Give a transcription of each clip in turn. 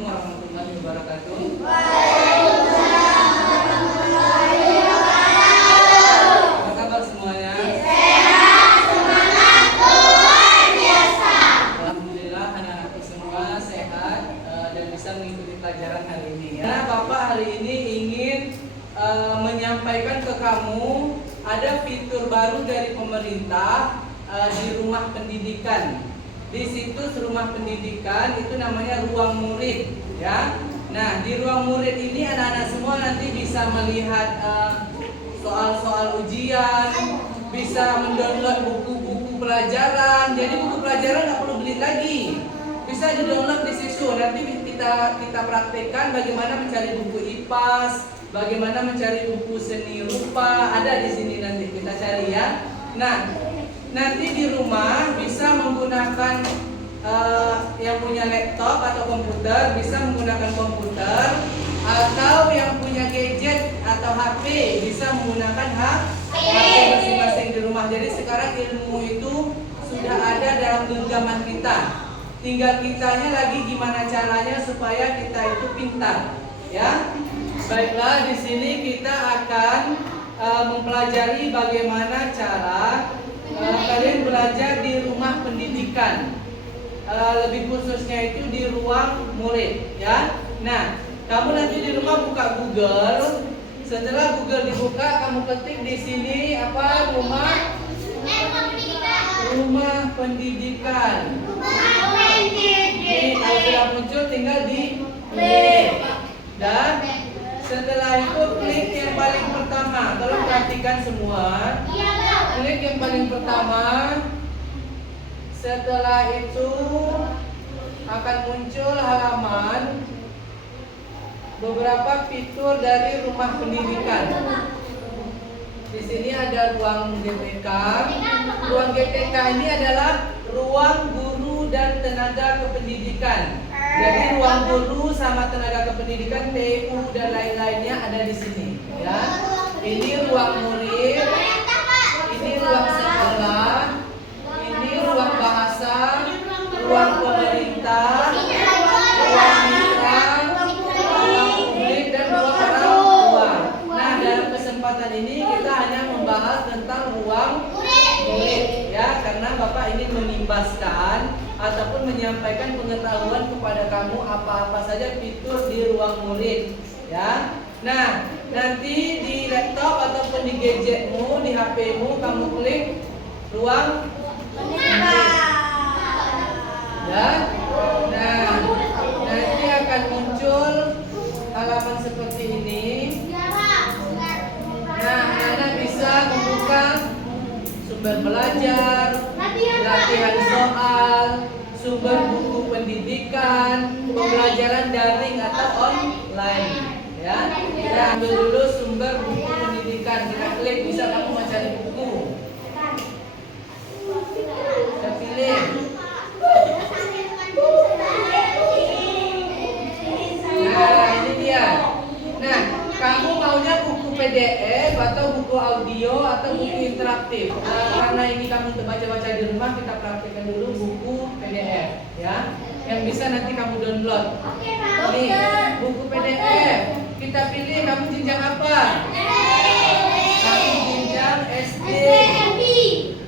Assalamualaikum warahmatullahi wabarakatuh. Apa kabar semuanya? Alhamdulillah anak-anakku semua sehat dan bisa mengikuti pelajaran hari ini ya. Bapak hari ini ingin menyampaikan ke kamu ada fitur baru dari pemerintah di rumah pendidikan. Di situs rumah pendidikan itu namanya ruang murid ya. Nah, di ruang murid ini anak-anak semua nanti bisa melihat soal-soal ujian, bisa mendownload buku-buku pelajaran. Jadi buku pelajaran nggak perlu beli lagi, bisa di-download di situ. Nanti kita praktekkan bagaimana mencari buku IPAS, bagaimana mencari buku seni rupa, ada di sini nanti kita cari ya. Nah, nanti di rumah bisa menggunakan yang punya laptop atau komputer bisa menggunakan komputer, atau yang punya gadget atau HP bisa menggunakan HP masing-masing di rumah. Jadi sekarang ilmu itu sudah ada dalam genggaman kita. Tinggal kitanya lagi gimana caranya supaya kita itu pintar, ya. Baiklah, di sini kita akan mempelajari bagaimana cara kalian belajar di rumah pendidikan, lebih khususnya itu di ruang murid ya. Nah, kamu nanti di rumah buka Google. Setelah Google dibuka, kamu ketik di sini apa? Rumah pendidikan. Kalau sudah muncul tinggal di klik. Dan setelah itu klik yang paling pertama. Tolong perhatikan semua. Klik yang paling pertama. Setelah itu akan muncul halaman beberapa fitur dari rumah pendidikan. Di sini ada ruang GTK. Ruang GTK ini adalah ruang guru dan tenaga kependidikan. Jadi ruang guru sama tenaga kependidikan, TU dan lain-lainnya ada di sini ya. Ini ruang murid, ini ruang sekolah, ini ruang bahasa, ruang pemerintah, ruang mitra, ruang publik, dan ruang orang tua. Nah, dalam kesempatan ini kita hanya membahas tentang ruang murid ya, karena Bapak ingin mengimbaskan ataupun menyampaikan pengetahuan kepada kamu apa-apa saja fitur di ruang murid ya. Nah, nanti di laptop ataupun di gadgetmu, di HP-mu kamu klik ruang murid ya. Nah, nanti akan muncul halaman seperti ini. Nah, Anda bisa membuka sumber belajar, latihan soal, sumber buku pendidikan, pembelajaran daring atau online ya. Kita ambil dulu sumber buku pendidikan, kita klik, bisa kamu mencari buku. Kita pilih. Nah, ini dia. Nah, kamu maunya buku PDF atau buku audio atau buku interaktif. Karena ini kamu baca-baca di rumah, kita praktekkan dulu buku PDF ya, yang bisa nanti kamu download. Nih, buku PDF. Kita pilih kamu jenjang apa? Kamu jenjang SD.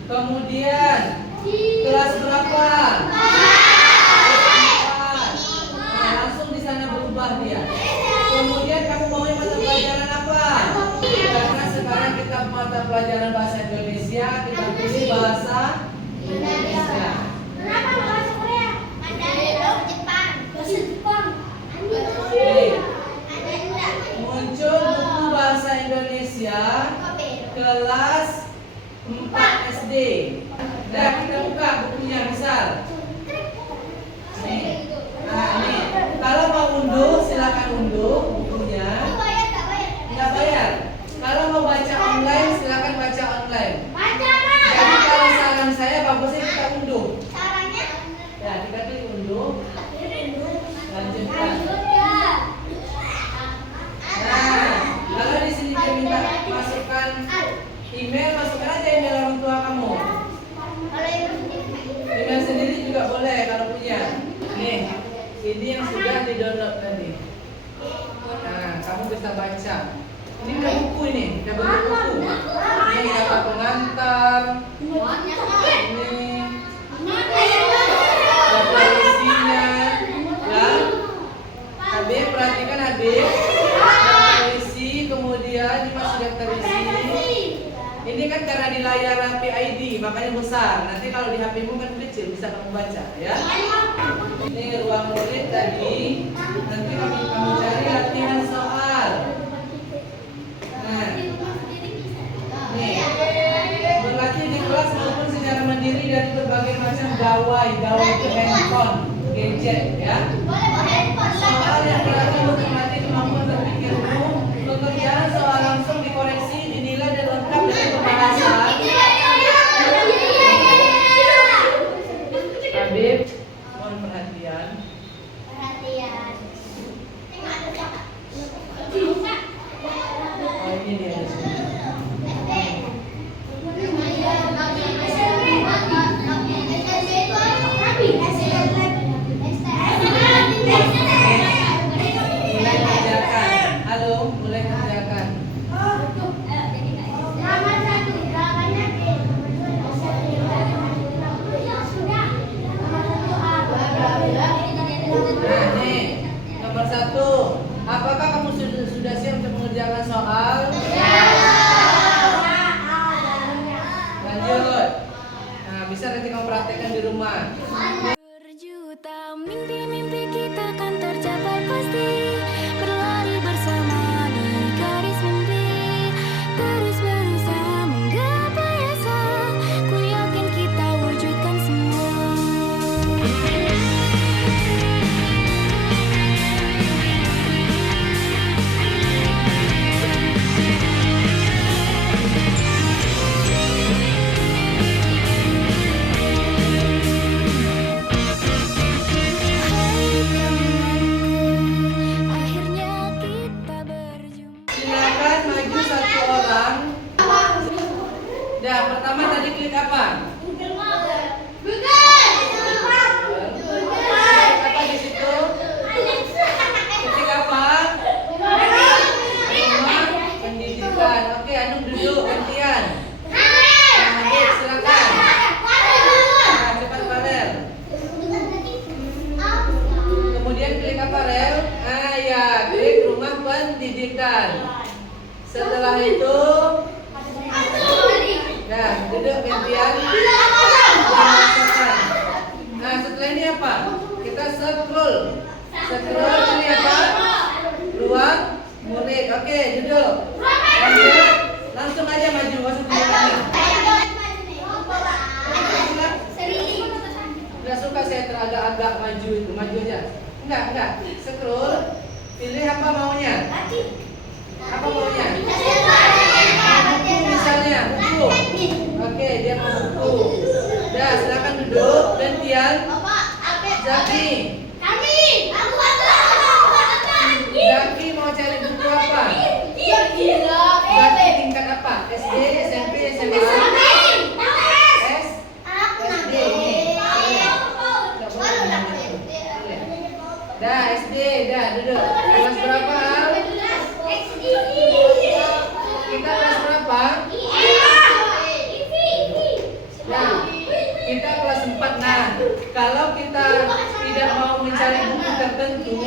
Kemudian kelas berapa? Langsung di sana berubah dia. Kemudian kamu maunya mata pelajaran apa? Karena sekarang kita mata pelajaran bahasa Indonesia, kita pilih bahasa Indonesia. Kenapa bahasa Korea? Mandarin, Jepang, bahasa Jepang. Muncul buku bahasa Indonesia kelas 4 SD. Nah, kita buka bukunya, misal. Nih. Nah, nih. Kalau mau unduh, silakan unduh bukunya. Nggak bayar. Kalau mau baca online, silakan baca online. Jadi kalau saran saya bagusnya kita unduh. Ya, kita klik unduh. Lanjutkan. Nah, kalau di sini dia minta masukkan email, masukkan aja email orang tua kamu. Email sendiri juga boleh kalau punya. Nih, ini yang sudah di-download tadi. Nah, kamu bisa baca. Ini udah buku ini, udah bentuk buku. Ini kata pengantar. Ini daftar isinya. Ya. Habib, perhatikan Habib. Daftar isi, kemudian ini masih daftar isi. Ini kan karena di layar HP ID, makanya besar. Nanti kalau di HP-mu kan kecil, bisa kamu baca ya. Ini ruang murid tadi. Nanti kamu cari latihan soal. Nah, nih, berlatih di kelas maupun secara mandiri dari berbagai macam gawai. Gawai itu handphone, gadget ya. Soal yang berarti untuk melatih kemampuan berpikirmu. Pekerjaan soal langsung dikoreksi, dinilai dan lengkap dengan pembahasan. Habib, mohon perhatian. Oh, ini dia di sini. Mulai kerjakan. Halo, mulai kerjakan. Nah, nih, nomor 1. Apakah kamu sudah siap untuk mengerjakan soal? Lanjut. Nah, bisa nanti kamu praktekkan di rumah. Berjuta mimpi-mimpi kita kan tercapai pasti. Berlari bersama di garis mimpi. Terus berusaha menggapai asa. Ku yakin kita wujudkan semua. Hai temanku, akhirnya kita berjumpa. Silakan maju satu orang. Nah, pertama tadi klik apa? Klik apa di situ? Ketik apa? Rumah pendidikan. Oke, Anung duduk gantian. Nah, Habib, silakan. Nah, cepat Farel. Kemudian klik apa, Rel? Ah ya, klik rumah pendidikan. Setelah itu, nah duduk gantian. Nah, setelah ini apa? Kita scroll. Scroll ini apa? Ruang murid. Oke, duduk. Lanjut. Langsung aja maju, masuk ke belakang. Nggak suka saya teragak-agak maju itu, maju aja. Enggak. Scroll. Pilih apa maunya? Apa maunya? Buku misalnya, buku. Oke, dia mau buku. Dah, silakan duduk. Gantian. Zaki. Zaki mau cari buku apa? Zaki tingkat apa? SD, SMP, SMA? S? SD. Dah, SD, dah duduk. Kelas berapa? Kita kelas berapa? Nah, kita kelas 4. Nah, kalau kita tidak mau mencari buku tertentu,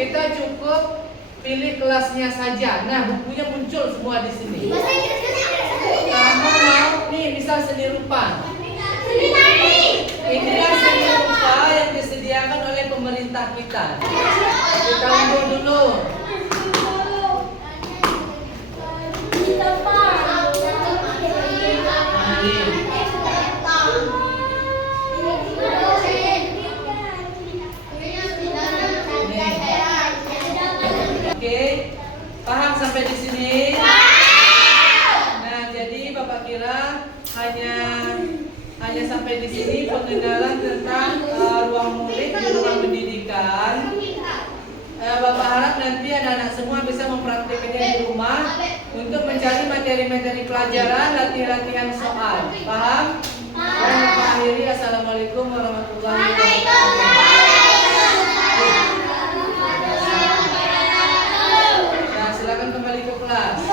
kita cukup pilih kelasnya saja. Nah, bukunya muncul semua di sini. Kamu mau nih, misal seni rupa. Inilah seni rupa yang disediakan oleh pemerintah kita. Kita unduh dulu. Oke, paham sampai di sini? Nah, jadi Bapak kira hanya sampai di sini pengenalan tentang ruang murid di ruang pendidikan. Bapak harap nanti anak-anak semua bisa mempraktikkannya di rumah untuk mencari materi-materi pelajaran, latihan-latihan soal. Paham? Dan Bapak akhiri, assalamualaikum warahmatullahi wabarakatuh. kelas.